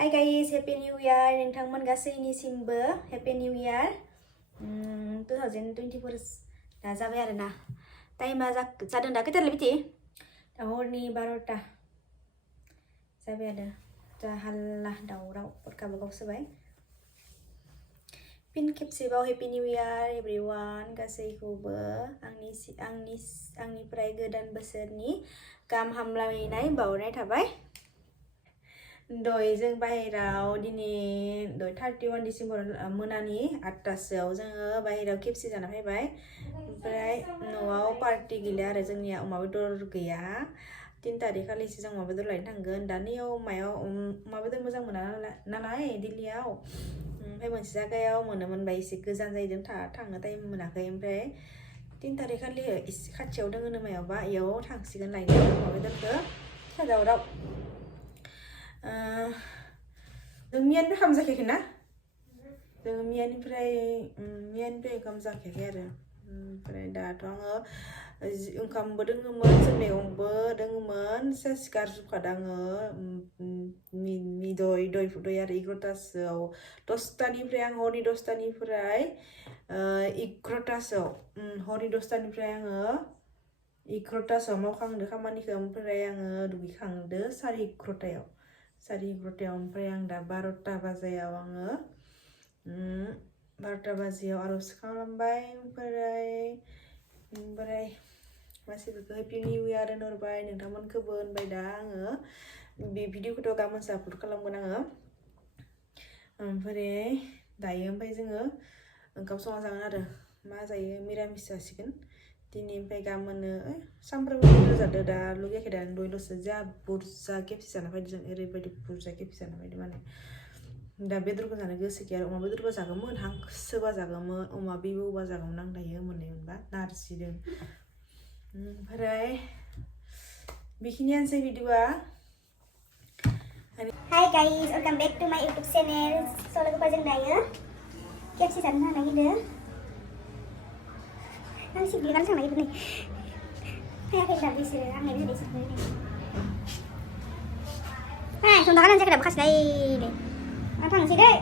Hai guys, Happy New Year नोंथांमोन गासैनिसिमबो Happy New Year 2024 दा जाबाय आरोना टाइमा जादों दा खैथालै बिदि दा हरनि 12टा जाबाय आरो दा हाल्ला दावराव गावबागाव सोबाय फिन खेबसेबाव Happy New Year everyone गासैखौबो आंनिफ्राय गोदान बोसोरनि गाहाम हामलायनाय बावहरनाय थाबाय दय जों बाहेराव दिनै 31 डिसेम्बर मोनानि 8टासोआव जोङो बाहेराव खेबसे जाना फैबाय ओमफ्राय न'आव पार्टि गैला आरो जोंनिया अमा बेदर गैया 3 तारिख खालिसो जों अमा बेदर लायनो थांगोन दानियाव मायाव अमा बेदर मोजां मोना नालाय दिल्लीयाव ओमफ्राय मोनसे जायगायाव मोनोमोन बाय एसे गोजान जायदों थांनो टाइम मोनाखै ओमफ्राय 3 तारिख खालि एसे खाथियाव दङ नो मायावबा इयाव थांसिगोन लायनो अमा बेदरखौ साजावराव जों मियानिफ्राय ओंखाम जाखायाखै ना जों मियानिफ्राय ओंखाम जाखायाखै आरो ओमफ्राय दाथ' आङो ओंखामबो दोङोमोन जों मैगंबो दोङोमोन सेस गारजोबखादों आङो दय आरो 11टासोआव 10टानिफ्राय आं हरनि 10टानिफ्राय 11टासोआव हरनि 10टानिफ्राय आङो 11टासोआव मावखांदो खामानिखौ ओमफ्राय आङो दुगैखांदो 11:30 ओमफ्राय आं दा 12टा बाजायाव आङो 12टा बाजियाव आर'ज खालामबाय ओमफ्राय गासैबोखौ हेपि निउ इयार होनहरबाय नोंथांमोनखौबो होनबाय दा आङो बे भिडिअखौथ' गाबोनसो आपल'ड खालामगोन आङो ओमफ्राय दायो ओमफ्राय जोङो ओंखाम संना जागोन आरो मा जायो मिरामिस जासिगोन दिनै ओमफ्राय गाबोननो सामफ्रामबो बेदर जादो दा लुगैयाखै दा दयल'सो जा बुरजा खेबसे जाना फैदो जों ओरैबायदि बुरजा खेबसे जाना फैदो माने दा बेदरखौ जानो गोसो गैया अमा बेदरबा जागौमोन हांसोबा जागौमोन अमा बिबुबा जागौमोन आं दायो मोनबा नारजिदों ओमफ्राय बेखिनियानोसै भिडिअआ Hi guys, welcome back to my YouTube channel. So लोगोफोरजों दायो KFC जानो थांनो नागिरदों आं सिग्लिनानै थांनो नागिरदों नै फैयाखै दा बिसोरो आं नायनो होदो बिसोरखौ नै संदाखा नों जायगायाबो खासि दै आं थांनोसै दै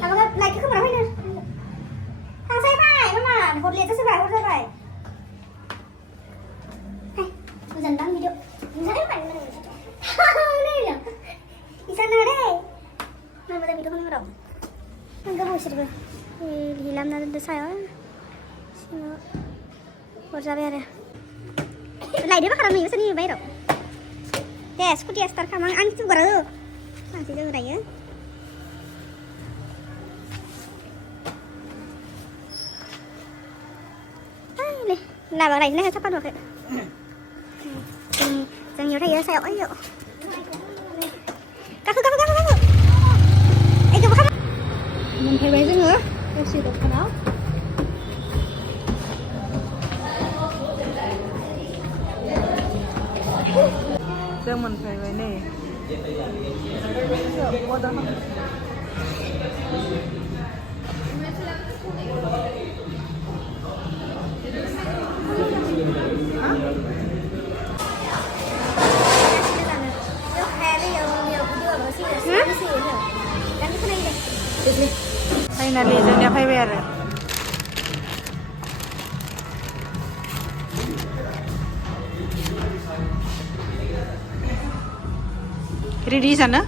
माबा लाइटखौ खोमोरना फैनो थांसै फै मामा हर लेट जाबाय हर जाबाय फै मोजांदां भिडिअ मोजाङै फै Isana deh. Nama tadi dong orang. Enggak mau sih hilang nanti saya. Sino. Borja biar ya. Lai dia bakal nih sini bayar. Yes, aku dia start kamang angin tuh baru. Masih tuh udah ya. Nih, lah bang lainnya siapa dulu kayak. Jangan nyuruh ya saya ayo. Kaku. Coba kamu. Mình phải bay nữa. Em sẽ được quần áo. Giờ mình phải bay nè. Có đó không? Finally जोंनिया फैबाय आरो ready जानो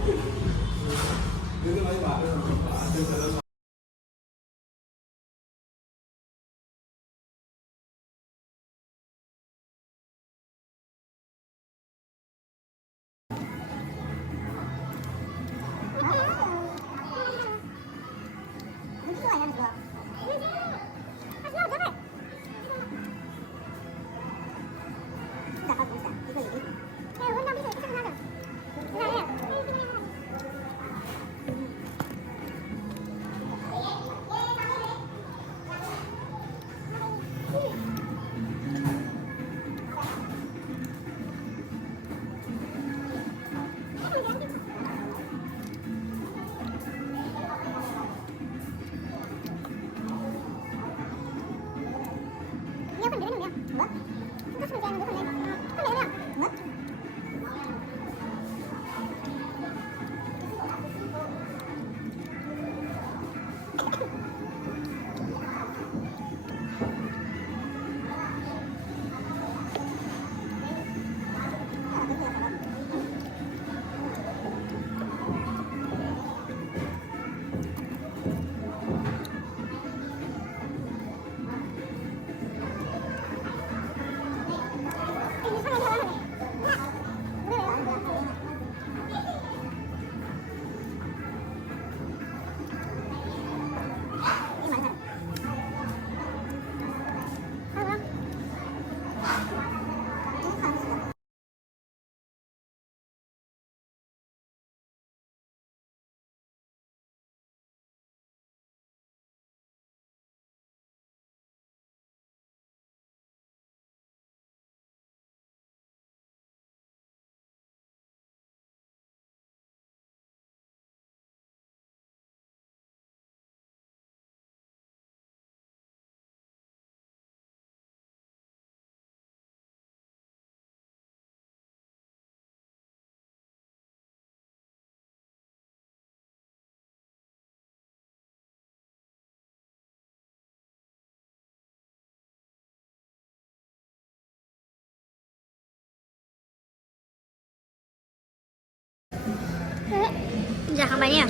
जाखांबाय ya.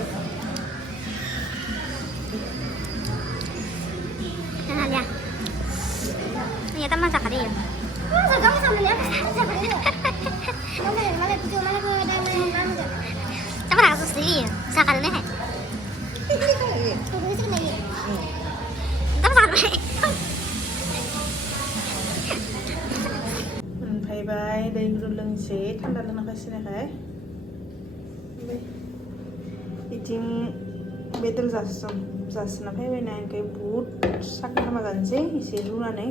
Ternyata masakan ya. Masa kamu sama dia masakan dia? Malah tujuh malah ke dan sama aku sendiri ya. Masakan ini. Itu sih lagi. Tapi masakan ini. फैबाय दै गुदुं लोंसै थान्दा लोंना फैसिनायखाय बिथिं बेदर जासिना फैबायना ओंखाय बुट साखा खामा जानोसै एसे रुनानै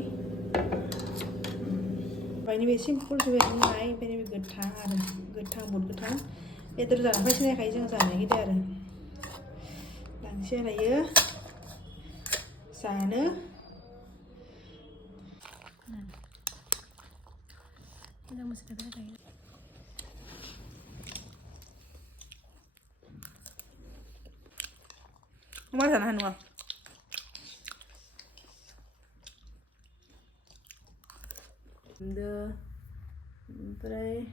ओमफ्राय नैबे सिम्पोल बे रुनाय ओमफ्राय नैबे गोथां आरो गोथां बुट गोथां बेदर जाना फैसिनायखाय जों जानो नागिरदों आरो लांसै लायो जानो Udah masuk ke dalam ya. Mau sana Hanwa. Ompray